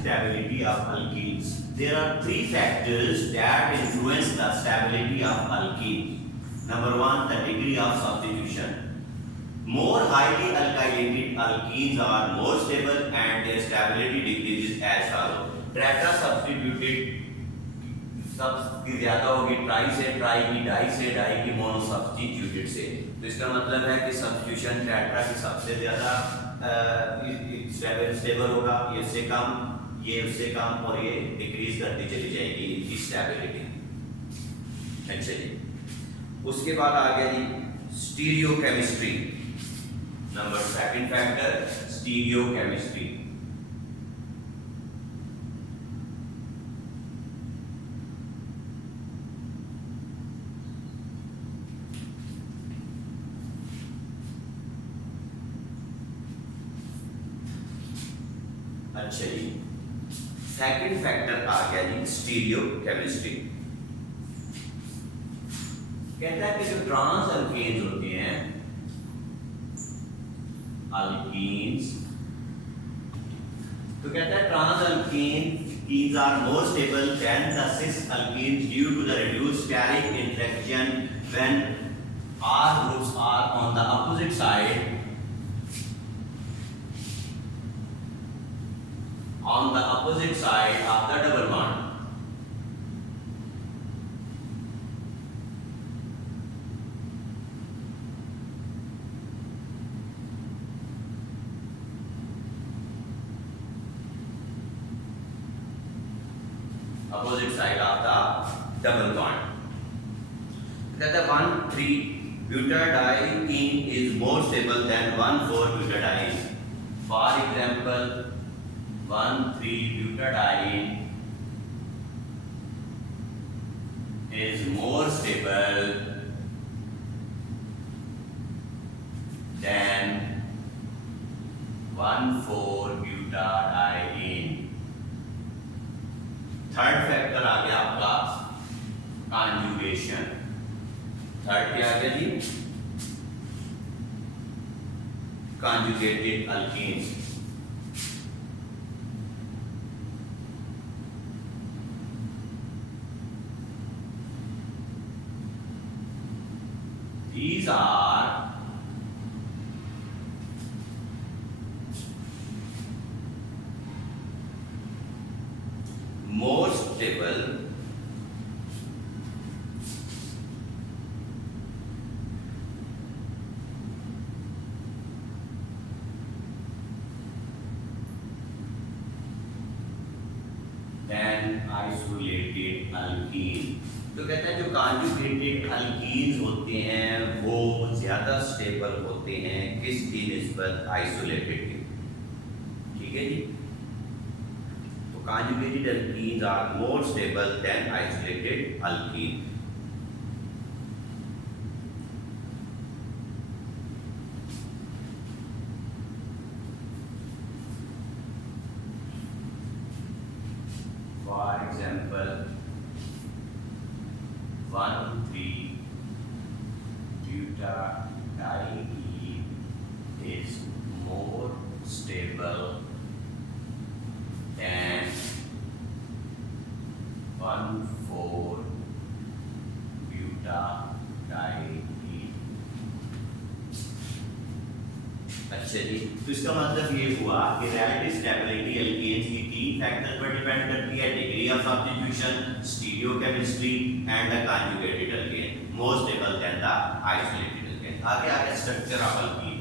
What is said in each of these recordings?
stability of alkenes. There are three factors that influence the stability of alkenes. Number one, the degree of substitution. More highly alkylated alkenes are more stable and their stability decreases as follows. Tetra substituted की ज्यादा होगी ट्राई से, ट्राई की डाई से, डाई की mono substituted से। तो इसका मतलब है कि सब्स्टिट्यूशन टेट्रा की सबसे ज्यादा स्टेबल होगा, ये उससे कम, ये उससे कम, और ये डिक्रीज करती चली जाएगी इसकी स्टेबिलिटी। अच्छा जी, उसके बाद आ गया जी stereochemistry. Number second factor stereochemistry. अच्छा जी, सेकंड फैक्टर आ गया जी स्टीरियोकेमिस्ट्री। कहता है कि जो ट्रांस अल्केन्स होते हैं, अल्कीन्स, तो कहता है trans alkenes are more stable than the cis alkenes due to the reduced steric interaction when R groups are on the opposite side of the double bond. Opposite side of the double bond. That the 1,3-butadiene is more stable than 1,4-butadiene. For example, 1,3-butadiene is more stable than 1,4-butadiene. Third factor आ गया आपका conjugation. Third क्या आ गया जी? Conjugated alkenes. These are more stable than isolated alkene। तो कहता है जो कॉन्जुगेटेड अल्कीन्स होते हैं वो ज्यादा स्टेबल होते हैं किसकी निस्बत? आइसोलेटेड की। ठीक है जी, तो conjugated alkenes are more stable than isolated alkene. For example 1,3-butadiene is more stable than 1,4-butadiene। अच्छा जी, तो इसका मतलब ये हुआ कि रिलेटिव स्टेबिलिटी अल्केन्स की तीन फैक्टर पर डिपेंड करती है: degree of substitution, stereochemistry and the conjugated alkane, more stable than the isolated alkane. आगे आगे स्ट्रक्चर ऑफ अल्कीन।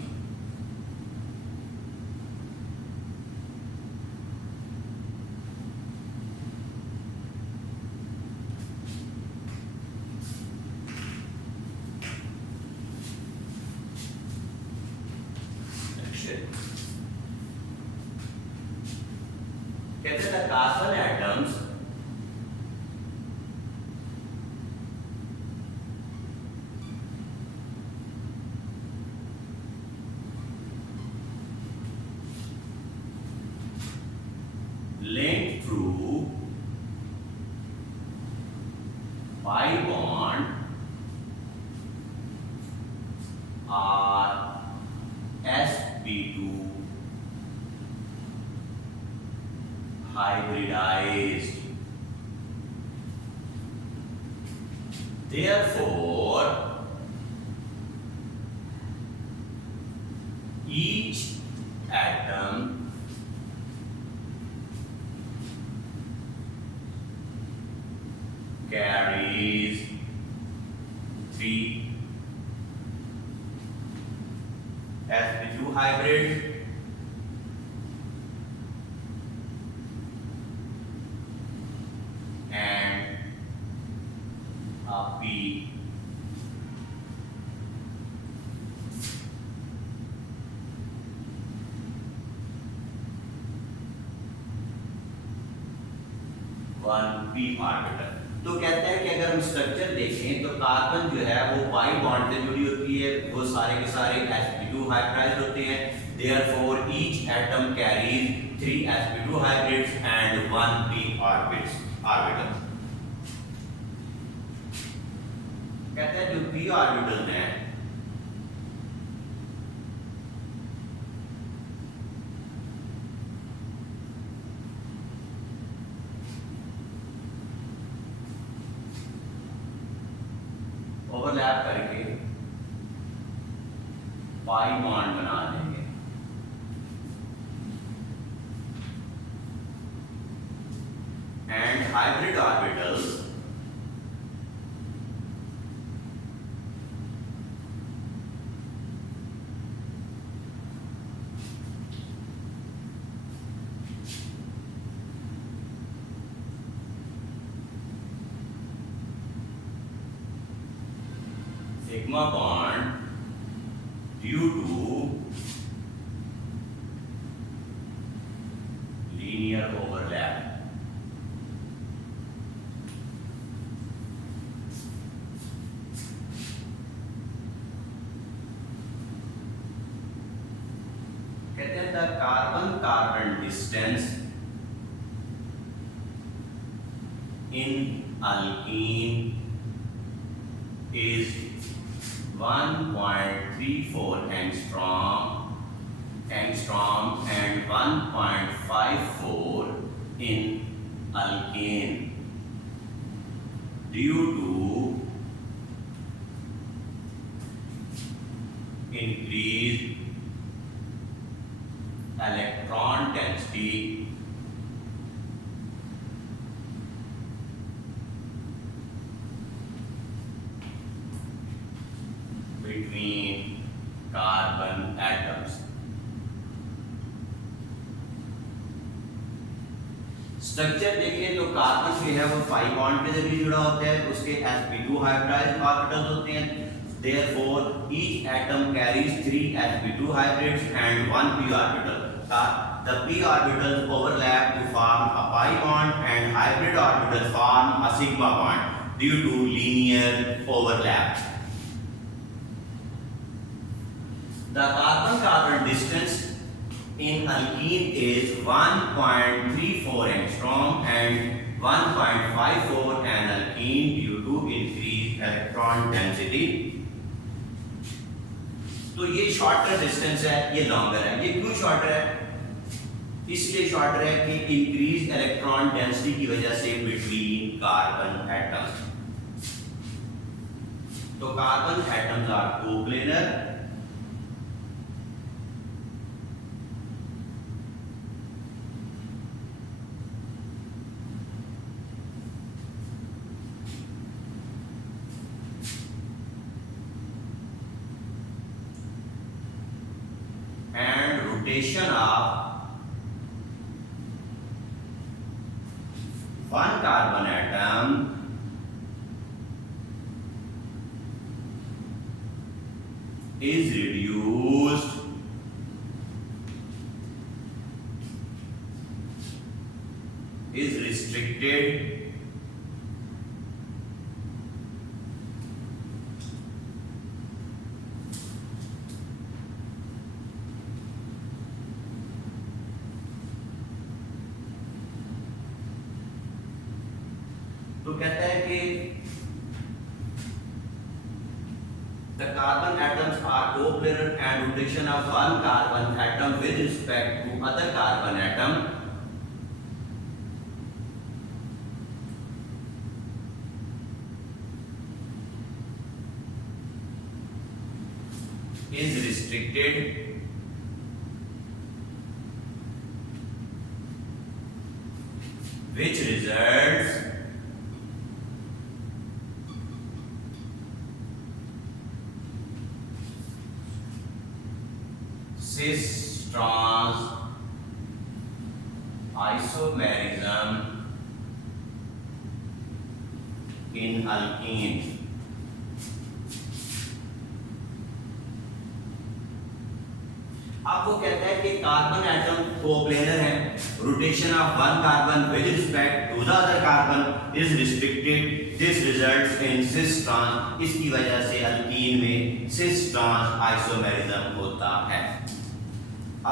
कहते हैं carbon atoms linked through pi bond are sp2 hybridized. Therefore, each atom carries 3 sp2 hybrids and a p one p orbital. तो कहते हैं कि अगर हम स्ट्रक्चर देखें तो कार्बन जो है वो पाई बॉन्ड से जुड़ी होती है, वो सारे के सारे sp2 हाइब्रिडाइज्ड होते हैं। Therefore each atom carries 3 sp2 hybrids and 1 p orbital। कहते हैं जो p ऑर्बिटल है ओवरलैप करके पाई बॉन्ड बना देंगे। And hybrid orbitals sigma bond due to linear overlap। कहते हैं the carbon carbon distance in alkene is 1.34 angstrom and 1.54 in alkane due to increased electron density between carbon atoms। Structure देखिए तो कार्बन जो है वो 5 बॉन्ड के जरिए जुड़ा होता है, उसके sp2 हाइब्रिडाइज्ड ऑर्बिटल्स होते हैं। Therefore, each atom carries 3 sp2 hybrids and 1 p orbital। The p orbitals overlap to form a pi bond and hybrid orbitals form a sigma bond due to linear overlap। The carbon-carbon distance in alkene is 1.34 angstrom and 1.54 in alkene due to increased electron density। तो ये shorter distance है, ये लॉन्गर है। ये क्यों शॉर्टर है? इसलिए शॉर्टर है कि इंक्रीज इलेक्ट्रॉन डेंसिटी की वजह से बिटवीन कार्बन एटम्स। तो carbon atoms are coplanar and rotation of one carbon atom is reduced is restricted तो कहता है कि the carbon atoms are coplanar and rotation of one carbon atom with respect to other carbon atom is restricted which results cis trans isomerism in alkene. आपको कहता है कि carbon atom coplanar है, rotation of one carbon with respect to the other carbon is restricted, this results in cis trans, इसकी वजह से अल्कीन में cis trans isomerism होता है।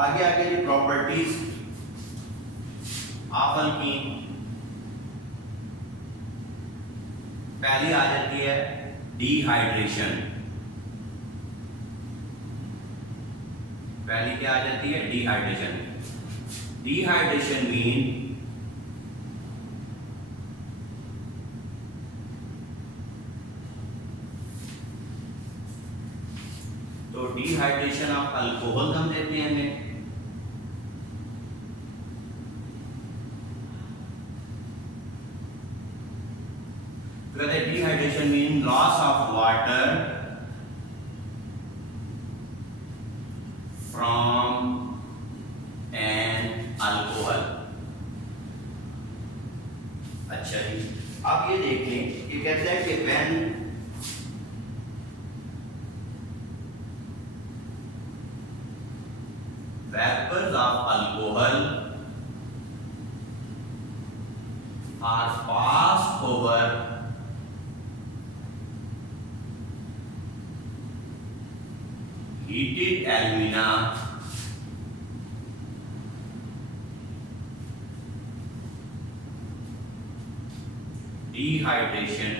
आगे आगे की प्रॉपर्टीज ऑफ अल्कीन, पहली आ जाती है डिहाइड्रेशन। पहली क्या आ जाती है? डिहाइड्रेशन। डिहाइड्रेशन मीन तो डिहाइड्रेशन ऑफ अल्कोहल हम देते हैं हमें, dehydration mean loss of water from an alcohol। अच्छा जी, अब ये देख लें कि कहता है कि when vapors of alcohol are passed over heated alumina dehydration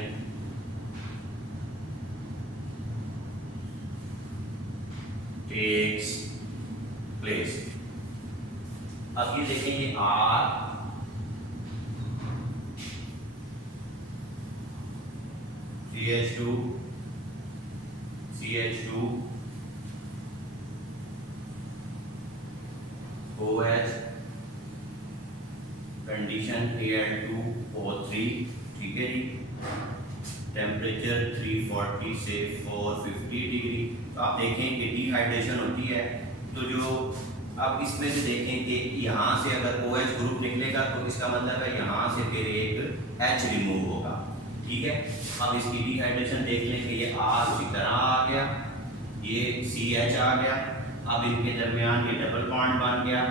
takes place। अब ये देखेंगे R CH2 CH2 OH condition Al2O3, ठीक है जी, टेम्परेचर 340 से 450 डिग्री। तो आप देखें कि डिहाइड्रेशन होती है, तो जो अब इसमें से देखें कि यहाँ से अगर OH ग्रुप निकलेगा तो इसका मतलब है यहाँ से फिर एक H रिमूव होगा, ठीक है। अब इसकी डिहाइड्रेशन देख लें कि ये R उसी तरह आ गया, ये CH आ गया, अब इनके दरमियान ये डबल बॉन्ड बन गया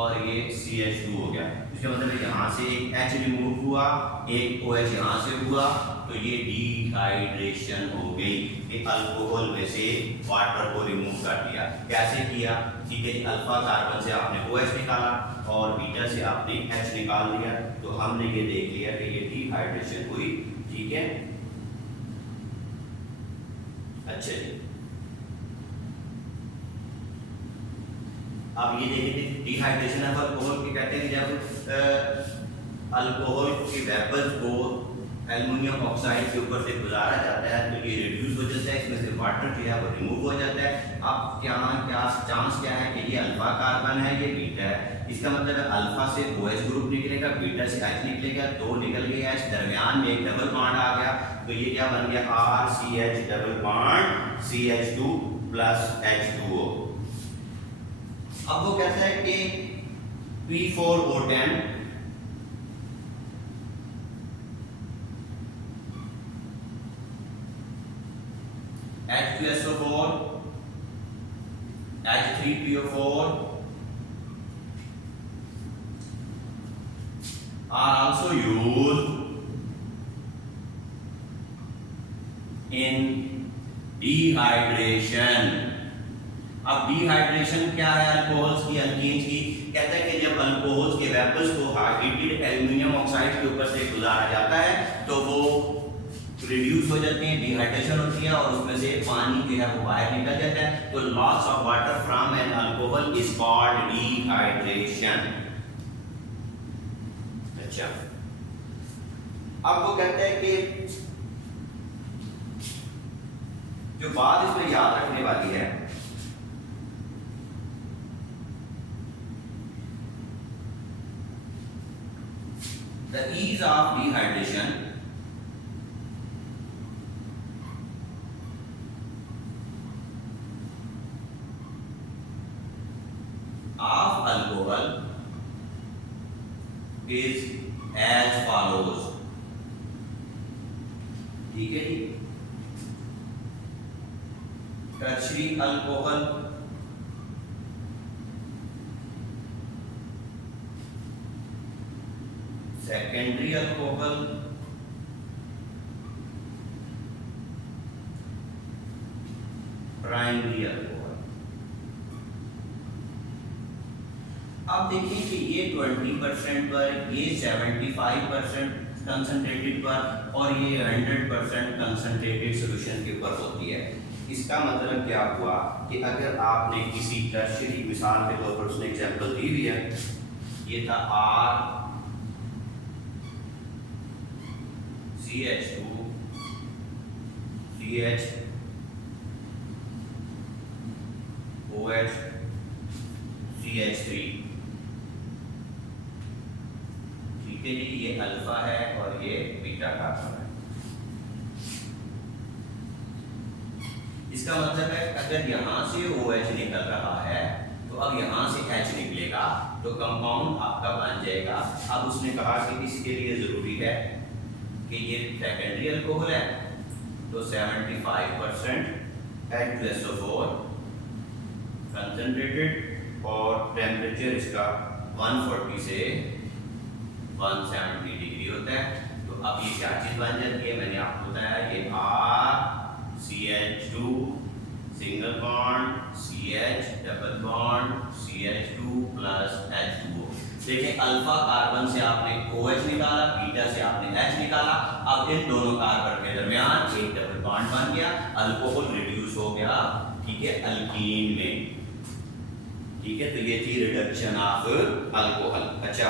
और ये CH2 हो गया। इसका मतलब यहाँ से एक H रिमूव हुआ, एक OH यहाँ से हुआ, तो ये डिहाइड्रेशन हो गई कि अल्कोहल में से वाटर को रिमूव कर दिया। कैसे किया? ठीक है, अल्फा कार्बन से आपने OH निकाला और बीटा से आपने H निकाल दिया, तो हमने ये देख लिया कि ये डिहाइड्रेशन हुई, ठीक है। अच्छा जी, अब ये देखेंगे डिहाइड्रेशन ऑफ अल्कोहल की कहते हैं कि जब अल्कोहल के वेपर्स को एल्युमिनियम ऑक्साइड के ऊपर से गुजारा जाता है तो ये रिड्यूस हो जाता है, इसमें से वाटर जो है वो रिमूव हो जाता है। अब क्या चांस क्या है कि ये अल्फा कार्बन है, ये बीटा है, इसका मतलब है अल्फा से OH ग्रुप निकलेगा, बीटा से H निकलेगा, दो निकल गए H, दरमियान में एक डबल बॉन्ड आ गया, तो ये क्या बन गया? RCH double bond CH2 plus H2O। अब वो कहता है कि P4O10 H2SO4 H3PO4 are also used in dehydration। अब डिहाइड्रेशन क्या है अल्कोहल्स की, अल्कीन्स की? कहता है कि जब अल्कोहल्स के वेपर्स को हीटेड एल्युमिनियम ऑक्साइड के ऊपर से गुजारा जाता है तो वो रिड्यूस हो जाते हैं, डिहाइड्रेशन होती है और उसमें से पानी जो है वो बाहर निकल जाता है, तो loss of water from an alcohol is called dehydration. अच्छा, अब वो कहते हैं कि जो बात इसमें याद रखने वाली है the ease of dehydration of alcohol is as follows. ठीक है जी, tertiary alcohol, secondary alcohol, primary alcohol. अब देखिए कि ये 20% पर, ये 75% कंसंट्रेटेड पर और ये 100% कंसंट्रेटेड सॉल्यूशन के ऊपर होती है। इसका मतलब क्या हुआ कि अगर आपने किसी टर्शरी, मिसाल के तौर पर उसने एग्जांपल दी हुई है, ये था RCH2 CH OH CH3, ठीक है जी, ये अल्फा है और ये बीटा कार्बन है। इसका मतलब है अगर यहाँ से OH निकल रहा है तो अब यहाँ से H निकलेगा तो कंपाउंड आपका बन जाएगा। अब उसने कहा कि इसके लिए जरूरी है कि ये सेकेंडरी अल्कोहल है तो 75% H2SO4 कंसंट्रेटेड और टेम्परेचर इसका 140 से 170 डिग्री होता है। तो अब ये क्या चीज बन जाती है, मैंने आपको बताया, ये RCH2 single bond CH double bond CH2 plus H2O। देखिए अल्फा कार्बन से आपने OH निकाला, बीटा से आपने H निकाला, अब इन दोनों कार्बन के दरमियान एक डबल बॉन्ड बन गया, अल्कोहल रिड्यूस हो गया, ठीक है, अल्कीन में। ठीक है, तो ये थी रिडक्शन ऑफ अल्कोहल। अच्छा,